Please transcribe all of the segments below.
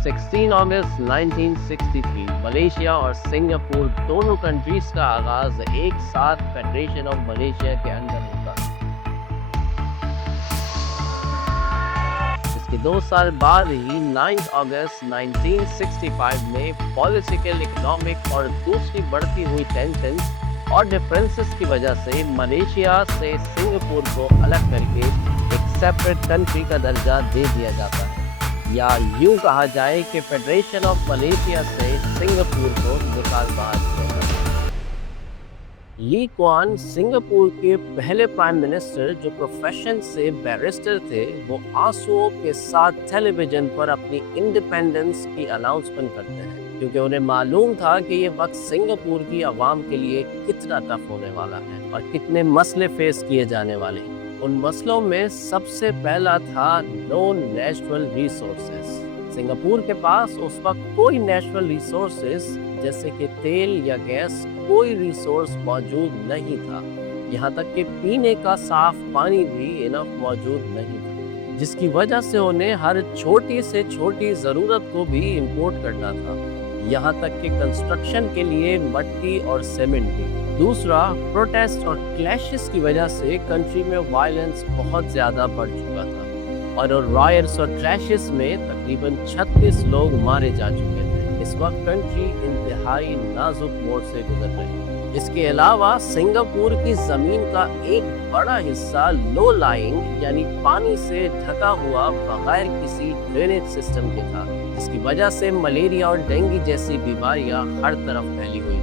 16 अगस्त 1963 Malaysia और Singapore दोनों countries का आगाज एक साथ फेडरेशन ऑफ मलेशिया के अंदर होता है। इसके 2 साल बाद ही 9 अगस्त 1965 में पॉलिटिकल, इकोनॉमिक और दूसरी बढ़ती हुई टेंशंस और डिफरेंसेस की वजह से मलेशिया से सिंगापुर को अलग करके एक सेपरेट कंट्री का दर्जा दे दिया जाता है, या यूं कहा जाए कि फेडरेशन ऑफ मलेशिया से सिंगापुर को निकाल बाहर किया गया। ली कुआन सिंगापुर के पहले प्राइम मिनिस्टर जो प्रोफेशन से बैरिस्टर थे, वो आंसुओं के साथ टेलीविजन पर अपनी इंडिपेंडेंस की अनाउंसमेंट करते हैं, क्योंकि उन्हें मालूम था कि ये वक्त सिंगापुर की आवाम के लिए कितना टफ होने वाला है और कितने मसले फेस किए जाने वाले हैं। उन मसलों में सबसे पहला था नो नेचुरल रिसोर्सेज। सिंगापुर के पास उस वक्त कोई नेचुरल रिसोर्सेज जैसे कि तेल या गैस कोई रिसोर्स मौजूद नहीं था। यहाँ तक कि पीने का साफ पानी भी इनफ मौजूद नहीं था, जिसकी वजह से उन्हें हर छोटी से छोटी ज़रूरत को भी इंपोर्ट करना था, यहाँ तक कि कंस्ट्रक्शन के लिए मट्टी और सीमेंट भी। दूसरा, प्रोटेस्ट और क्लैशेस की वजह से कंट्री में वायलेंस बहुत ज़्यादा बढ़ चुका था और रायट्स और क्लैशेस में तकरीबन 36 लोग मारे जा चुके थे। इस वक्त कंट्री इंतहाई नाजुक मोड़ से गुजर रही है। इसके अलावा सिंगापुर की ज़मीन का एक बड़ा हिस्सा लो लाइंग यानी पानी से ढका हुआ बगैर किसी ड्रेनेज सिस्टम के था, जिसकी वजह से मलेरिया और डेंगू जैसी बीमारियां हर तरफ फैली हुई थी।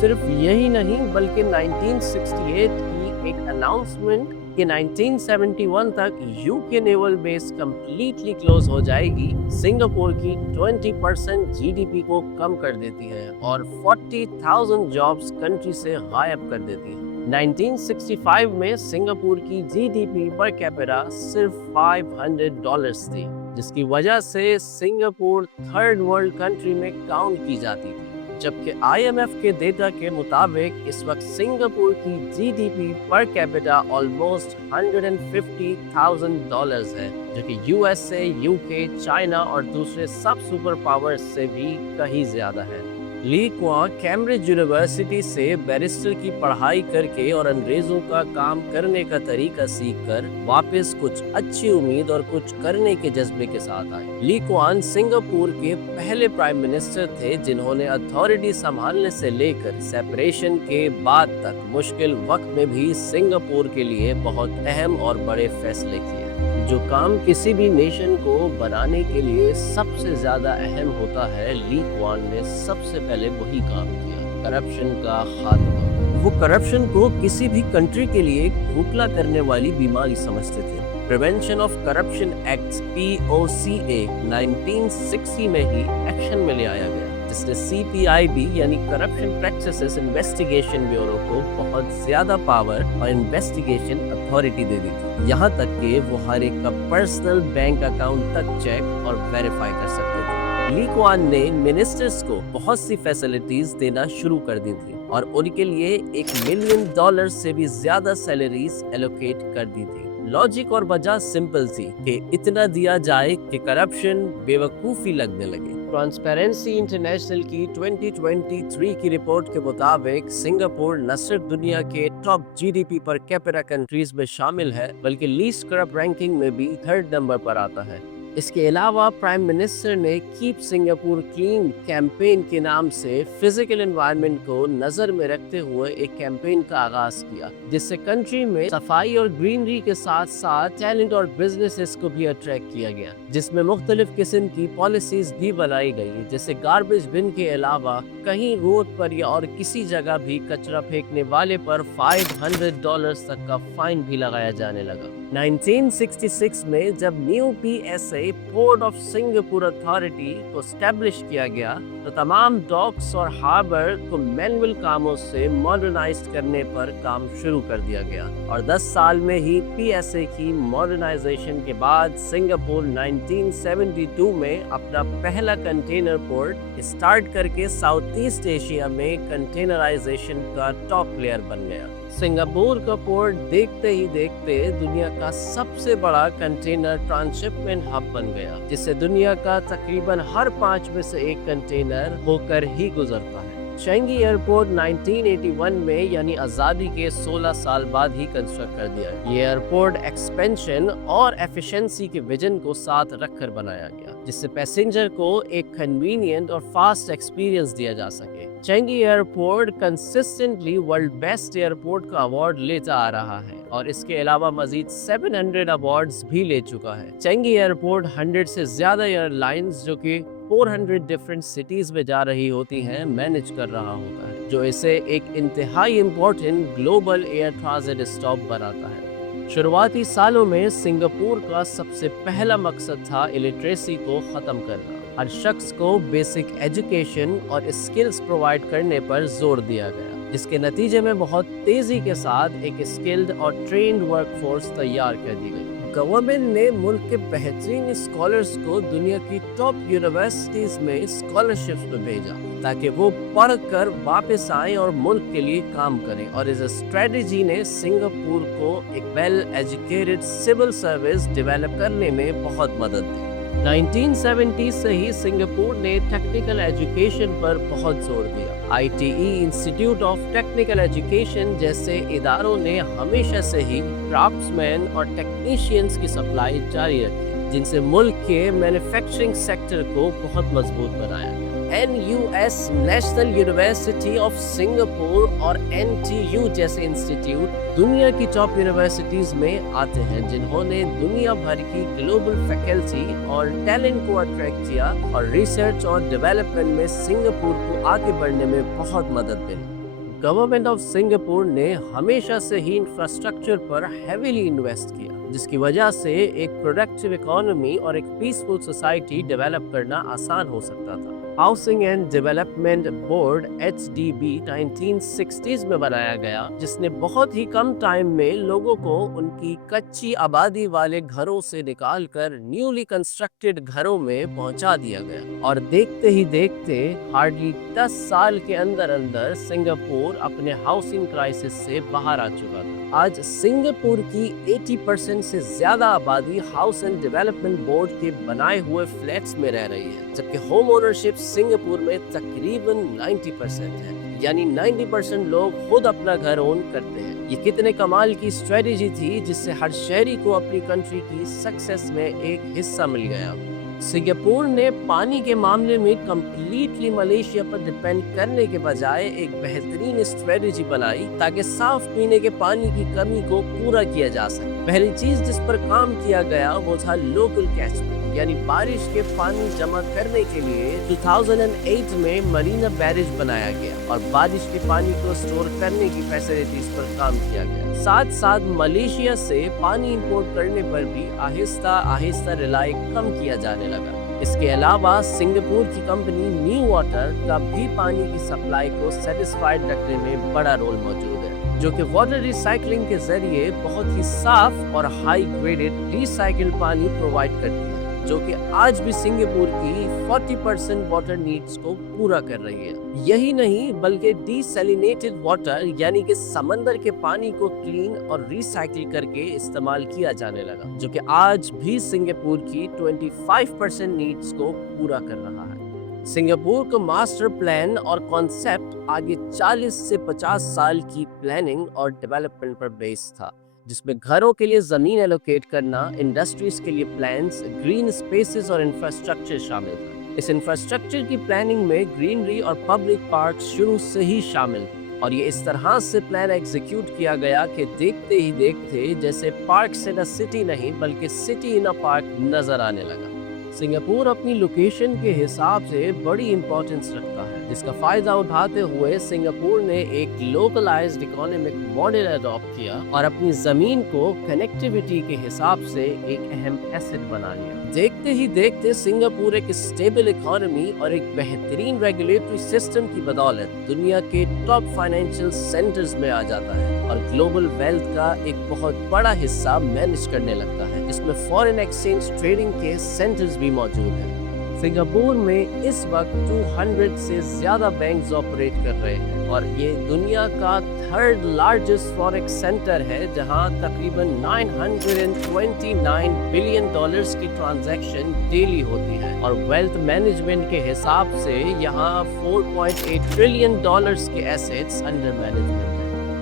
सिर्फ यही नहीं, बल्कि 1968 की एक अनाउंसमेंट कि 1971 तक UK naval base completely close हो जाएगी, सिंगापुर की 20% जीडीपी को कम कर देती है और 40,000 जॉब्स कंट्री से गायब कर देती है। 1965 में सिंगापुर की जीडीपी पर कैपिटा सिर्फ $500 थी, जिसकी वजह से सिंगापुर थर्ड वर्ल्ड कंट्री में काउंट की जाती थी, जबकि IMF के डेटा के मुताबिक इस वक्त सिंगापुर की जीडीपी पर कैपिटा ऑलमोस्ट $150,000 है, जो कि USA, UK, चाइना और दूसरे सब सुपर पावर्स से भी कहीं ज्यादा है। ली कुआन कैम्ब्रिज यूनिवर्सिटी से बैरिस्टर की पढ़ाई करके और अंग्रेजों का काम करने का तरीका सीखकर वापस कुछ अच्छी उम्मीद और कुछ करने के जज्बे के साथ आए। ली कुआन सिंगापुर के पहले प्राइम मिनिस्टर थे जिन्होंने अथॉरिटी संभालने से लेकर सेपरेशन के बाद तक मुश्किल वक्त में भी सिंगापुर के लिए बहुत अहम और बड़े फैसले किए। जो काम किसी भी नेशन को बनाने के लिए सबसे ज्यादा अहम होता है, ली कुआन ने सबसे पहले वही काम किया, करप्शन का खात्मा। वो करप्शन को किसी भी कंट्री के लिए खोखला करने वाली बीमारी समझते थे। Prevention of corruption act POCA 1960 में ही एक्शन में ले आया गया, जिसने CPIB यानी करप्शन प्रैक्टिसेस इन्वेस्टिगेशन ब्यूरो को बहुत ज्यादा पावर और इन्वेस्टिगेशन अथॉरिटी दे दी थी, यहाँ तक कि वो हर एक का पर्सनल बैंक अकाउंट तक चेक और वेरीफाई कर सकते थे। ली कुआन ने मिनिस्टर्स को बहुत सी फैसिलिटीज देना शुरू कर दी थी और उनके लिए $1 मिलियन से भी ज्यादा सैलरीज एलोकेट कर दी थी। लॉजिक और वजह सिंपल थी कि इतना दिया जाए कि करप्शन बेवकूफ़ी लगने लगे। ट्रांसपेरेंसी इंटरनेशनल की 2023 की रिपोर्ट के मुताबिक सिंगापुर न सिर्फ दुनिया के top GDP per capita countries में शामिल है, बल्कि लीस्ट करप्ट रैंकिंग में भी 3rd नंबर पर आता है। इसके अलावा प्राइम मिनिस्टर ने कीप सिंगापुर क्लीन कैंपेन के नाम से फिजिकल एनवायरनमेंट को नजर में रखते हुए एक कैंपेन का आगाज किया, जिससे कंट्री में सफाई और ग्रीनरी के साथ साथ टैलेंट और बिजनेसेस को भी अट्रैक्ट किया गया, जिसमें मुख्तलिफ किस्म की पॉलिसीज भी बनाई गई, जैसे गार्बेज बिन के अलावा कहीं रोड पर या और किसी जगह भी कचरा फेंकने वाले पर $500 तक का फाइन भी लगाया जाने लगा। 1966 में जब new PSA port of Singapore authority को स्टैब्लिश किया गया, तो तमाम डॉक्स और हार्बर को मैनुअल कामों से मॉडर्नाइज करने पर काम शुरू कर दिया गया और 10 साल में ही PSA की मॉडर्नाइजेशन के बाद सिंगापुर 1972 में अपना पहला कंटेनर पोर्ट स्टार्ट करके साउथ ईस्ट एशिया में कंटेनराइजेशन का टॉप प्लेयर बन गया। सिंगापुर का पोर्ट देखते ही देखते दुनिया का सबसे बड़ा कंटेनर ट्रांसशिपमेंट हब बन गया, जिससे दुनिया का तकरीबन हर 5 में से एक कंटेनर होकर ही गुजरता है। शेंगी एयरपोर्ट 1981 में यानी आज़ादी के 16 साल बाद ही कंस्ट्रक्ट कर दिया। ये एयरपोर्ट एक्सपेंशन और एफिशिएंसी के विजन को साथ रखकर बनाया गया, जिससे पैसेंजर को एक कन्वीनियंट और फास्ट एक्सपीरियंस दिया जा सके। Changi airport consistently world best airport का अवार्ड लेता आ रहा है और इसके अलावा मजीद 700 अवार्ड्स भी ले चुका है। शेंगी एयरपोर्ट 100 से ज्यादा एयरलाइंस जो कि 400 डिफरेंट सिटीज में जा रही होती हैं मैनेज कर रहा होता है, जो इसे एक इंतहाई important global air transit stop बनाता है। शुरुआती सालों में सिंगापुर का सबसे पहला मकसद था इलिटरेसी को ख़त्म करना। हर शख्स को बेसिक एजुकेशन और स्किल्स प्रोवाइड करने पर जोर दिया गया, जिसके नतीजे में बहुत तेज़ी के साथ एक स्किल्ड और ट्रेन्ड वर्कफोर्स तैयार कर दी गई। गवर्नमेंट ने मुल्क के बेहतरीन स्कॉलर्स को दुनिया की टॉप यूनिवर्सिटीज में स्कॉलरशिप्स में भेजा, ताकि वो पढ़ कर वापस आएं और मुल्क के लिए काम करें। और इस स्ट्रेटजी ने सिंगापुर को एक well educated civil service develop करने में बहुत मदद दी। 1970 से ही सिंगापुर ने टेक्निकल एजुकेशन पर बहुत जोर दिया। ITE institute of technical education जैसे इदारों ने हमेशा से ही क्राफ्ट्समैन और टेक्नीशियंस की सप्लाई जारी रखी, जिनसे मुल्क के मैन्युफैक्चरिंग सेक्टर को बहुत मजबूत बनाया गया। NUS national university of Singapore और NTU जैसे इंस्टीट्यूट दुनिया की टॉप यूनिवर्सिटीज में आते हैं, जिन्होंने दुनिया भर की ग्लोबल फैकल्टी और टैलेंट को अट्रैक्ट किया और रिसर्च और डेवलपमेंट में सिंगापुर को आगे बढ़ने में बहुत मदद मिली। गवर्नमेंट ऑफ सिंगापुर ने हमेशा से ही इंफ्रास्ट्रक्चर पर हेवीली इन्वेस्ट किया, जिसकी वजह से एक प्रोडक्टिव इकोनॉमी और एक पीसफुल सोसाइटी डेवलप करना आसान हो सकता था। Housing and development board HDB 1960s में बनाया गया, जिसने बहुत ही कम टाइम में लोगों को उनकी कच्ची आबादी वाले घरों से निकालकर न्यूली कंस्ट्रक्टेड घरों में पहुंचा दिया गया। और देखते ही देखते हार्डली 10 साल के अंदर अंदर सिंगापुर अपने हाउसिंग क्राइसिस से बाहर आ चुका था। आज सिंगापुर की 80% से ज्यादा आबादी हाउस एंड डेवलपमेंट बोर्ड के बनाए हुए फ्लैट्स में रह रही है, जबकि होम ओनरशिप सिंगापुर में तकरीबन 90% है, यानी 90% लोग खुद अपना घर ओन करते हैं। ये कितने कमाल की स्ट्रेटेजी थी, जिससे हर शहरी को अपनी कंट्री की सक्सेस में एक हिस्सा मिल गया। सिंगापुर ने पानी के मामले में कंप्लीटली मलेशिया पर डिपेंड करने के बजाय एक बेहतरीन स्ट्रेटेजी बनाई, ताकि साफ पीने के पानी की कमी को पूरा किया जा सके। पहली चीज जिस पर काम किया गया वो था लोकल कैचमेंट, यानी बारिश के पानी जमा करने के लिए 2008 में मरीना बैरेज बनाया गया और बारिश के पानी को स्टोर करने की फैसिलिटीज पर काम किया गया। साथ साथ मलेशिया से पानी इंपोर्ट करने पर भी आहिस्ता आहिस्ता रिलाई कम किया जाने लगा। इसके अलावा सिंगापुर की कंपनी न्यू वाटर का भी पानी की सप्लाई को सेटिस्फाइड रखने में बड़ा रोल मौजूद है, जो कि वाटर रिसाइकलिंग के जरिए बहुत ही साफ और हाई ग्रेडेड रिसाइकिल्ड पानी प्रोवाइड करती है, जो कि आज भी सिंगापुर की 40% वाटर नीड्स को पूरा कर रही है। यही नहीं बल्कि डिसैलिनेटेड वाटर यानी कि समंदर के पानी को क्लीन और रिसाइकिल करके इस्तेमाल किया जाने लगा, जो कि आज भी सिंगापुर की 25% नीड्स को पूरा कर रहा है। सिंगापुर का मास्टर प्लान और कॉन्सेप्ट आगे 40 से 50 साल की प्लानिंग और डेवलपमेंट पर बेस्ड था, जिसमें घरों के लिए जमीन एलोकेट करना, इंडस्ट्रीज के लिए प्लान्स, ग्रीन स्पेसेस और इंफ्रास्ट्रक्चर शामिल था। इस इंफ्रास्ट्रक्चर की प्लानिंग में ग्रीनरी और पब्लिक पार्क शुरू से ही शामिल, और ये इस तरह से प्लान एग्जीक्यूट किया गया कि देखते ही देखते जैसे पार्क इन अ सिटी नहीं बल्कि सिटी इन अ पार्क नजर आने लगा। सिंगापुर अपनी लोकेशन के हिसाब से बड़ी इंपॉर्टेंस रखता है, जिसका फायदा उठाते हुए सिंगापुर ने एक लोकलाइज्ड इकोनॉमिक मॉडल अडॉप्ट किया और अपनी जमीन को कनेक्टिविटी के हिसाब से एक अहम एसेट बना लिया। देखते ही देखते सिंगापुर एक स्टेबल इकोनॉमी और एक बेहतरीन रेगुलेटरी सिस्टम की बदौलत दुनिया के टॉप फाइनेंशियल सेंटर्स में आ जाता है और ग्लोबल वेल्थ का एक बहुत बड़ा हिस्सा मैनेज करने लगता है, जिसमें फॉरेन एक्सचेंज ट्रेडिंग के सेंटर्स भी मौजूद हैं। सिंगापुर में इस वक्त 200 से ज्यादा बैंक्स ऑपरेट कर रहे हैं और ये दुनिया का थर्ड लार्जेस्ट फॉरेक्स सेंटर है, जहां तकरीबन 929 बिलियन डॉलर्स की ट्रांजैक्शन डेली होती है और वेल्थ मैनेजमेंट के हिसाब से यहाँ 4.8 ट्रिलियन डॉलर्स के एसेट्स अंडर मैनेजमेंट है।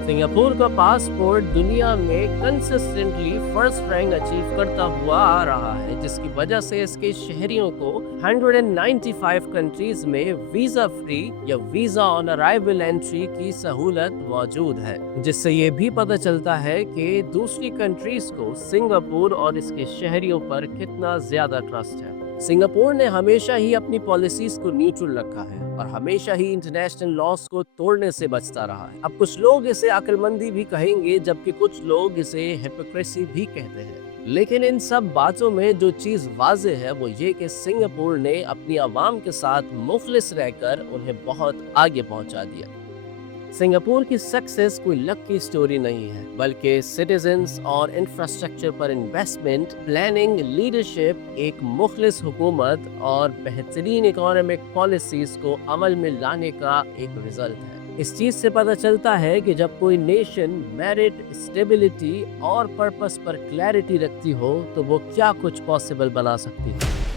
सिंगापुर का पासपोर्ट दुनिया में कंसिस्टेंटली फर्स्ट रैंक अचीव करता हुआ आ रहा है, जिसकी वजह से इसके शहरियों को 195 कंट्रीज में वीजा फ्री या वीजा ऑन अराइवल एंट्री की सहूलत मौजूद है, जिससे ये भी पता चलता है कि दूसरी कंट्रीज को सिंगापुर और इसके शहरियों पर कितना ज्यादा ट्रस्ट है। सिंगापुर ने हमेशा ही अपनी पॉलिसीज को न्यूट्रल रखा है और हमेशा ही इंटरनेशनल लॉस को तोड़ने से बचता रहा है। अब कुछ लोग इसे अक्लमंदी भी कहेंगे, जबकि कुछ लोग इसे हिपोक्रेसी भी कहते हैं। लेकिन इन सब बातों में जो चीज वाज़ेह है वो ये कि सिंगापुर ने अपनी आवाम के साथ मुखलिस रहकर उन्हें बहुत आगे पहुंचा दिया। सिंगापुर की सक्सेस कोई लक की स्टोरी नहीं है, बल्कि सिटीजन्स और इंफ्रास्ट्रक्चर पर इन्वेस्टमेंट, प्लानिंग, लीडरशिप, एक मुखलिस हुकूमत और बेहतरीन इकोनॉमिक पॉलिसीज को अमल में लाने का एक रिजल्ट है। इस चीज से पता चलता है कि जब कोई नेशन मेरिट, स्टेबिलिटी और पर्पस पर क्लैरिटी रखती हो तो वो क्या कुछ पॉसिबल बना सकती है।